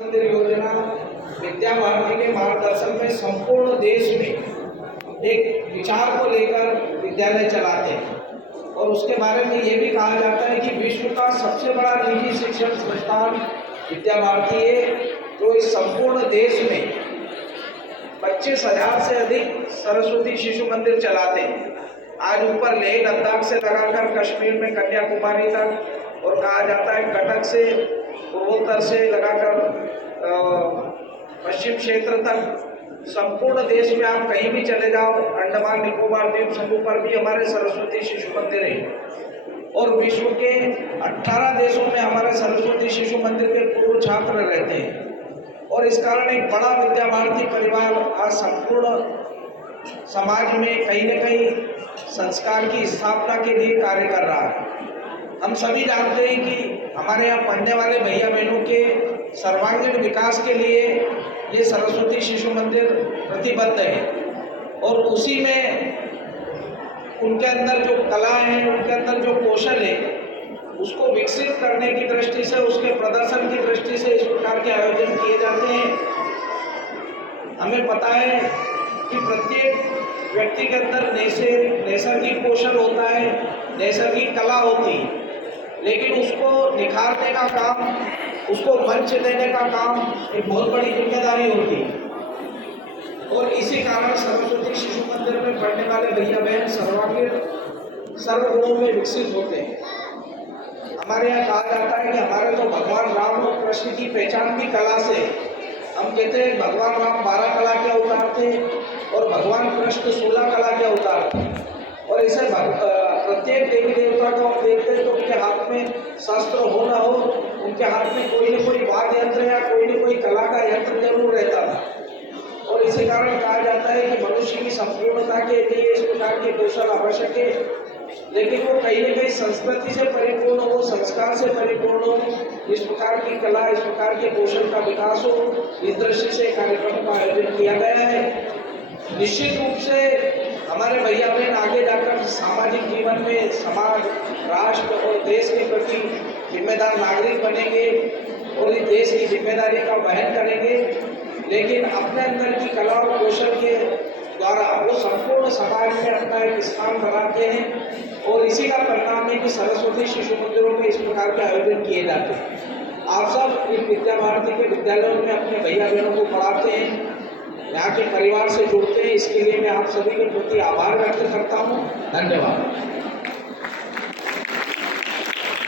मंदिर योजना विद्या भारती के मार्गदर्शन में संपूर्ण देश में एक विचार को लेकर विद्यालय चलाते हैं और उसके बारे में ये भी कहा जाता है कि विश्व का सबसे बड़ा निजी शिक्षण संस्थान विद्या भारती है, जो इस संपूर्ण देश में 25,000 से अधिक सरस्वती शिशु मंदिर चलाते हैं। आज ऊपर लेह लद्दाख से लगाकर कश्मीर में कन्याकुमारी तक और कहा जाता है कटक से पूर्वोत्तर से लगाकर पश्चिम क्षेत्र तक संपूर्ण देश में आप कहीं भी चले जाओ, अंडमान निकोबार द्वीप समूह पर भी हमारे सरस्वती शिशु मंदिर है और विश्व के 18 देशों में हमारे सरस्वती शिशु मंदिर के पूर्व छात्र रहते हैं और इस कारण एक बड़ा विद्या भारती परिवार आज संपूर्ण समाज में कहीं न कहीं संस्कार की स्थापना के लिए कार्य कर रहा है। हम सभी जानते हैं कि हमारे यहाँ पढ़ने वाले भैया बहनों के सर्वांगीण विकास के लिए ये सरस्वती शिशु मंदिर प्रतिबद्ध है और उसी में उनके अंदर जो कला है, उनके अंदर जो कौशल है, उसको विकसित करने की दृष्टि से, उसके प्रदर्शन की दृष्टि से इस प्रकार के आयोजन किए जाते हैं। हमें पता है कि प्रत्येक व्यक्ति के अंदर नैसर्गिक कौशल होता है, नैसर्गिक कला होती है, लेकिन उसको निखारने का काम, उसको मंच देने का काम एक बहुत बड़ी जिम्मेदारी होती है और इसी कारण सरस्वती शिशु मंदिर में पढ़ने वाले भैया बहन सर्वांगीण सर्वगुणों में विकसित होते हैं। हमारे यहाँ कहा जाता है कि हमारे तो भगवान राम और कृष्ण की पहचान भी कला से। हम कहते हैं भगवान राम 12 कला के अवतार थे और भगवान कृष्ण 16 कला के अवतार थे और इसे प्रत्येक देवी देवता को हम देखते हैं तो उनके हाथ में शस्त्र हो न हो, उनके हाथ में कोई न कोई वाद्य यंत्र या कोई न कोई कला का यंत्र जरूर रहता था और इसी कारण कहा जाता है कि मनुष्य की संपूर्णता के लिए इस प्रकार के कौशल आवश्यक है, लेकिन वो कहीं न कहीं संस्कृति से परिपूर्ण हो, संस्कार से परिपूर्ण हो, इस प्रकार की कला, इस प्रकार के कौशल का विकास हो, इस दृष्टि से कार्यक्रम का आयोजन किया गया है। निश्चित रूप से हमारे भैया बहन आगे जाकर सामाजिक जीवन में समाज, राष्ट्र और देश के प्रति जिम्मेदार नागरिक बनेंगे और इस देश की जिम्मेदारी का वहन करेंगे, लेकिन अपने अंदर की कला और कौशल के द्वारा वो संपूर्ण समाज में अपना एक स्थान बनाते हैं और इसी का परिणाम है कि सरस्वती शिशु मंदिरों में इस प्रकार के आयोजन किए जाते हैं। आप सब इन विद्या भारती के विद्यालयों में अपने भैया बहनों को पढ़ाते हैं, यहाँ के परिवार से जुड़ते हैं, इसके लिए मैं आप सभी के प्रति आभार व्यक्त करता हूँ। धन्यवाद।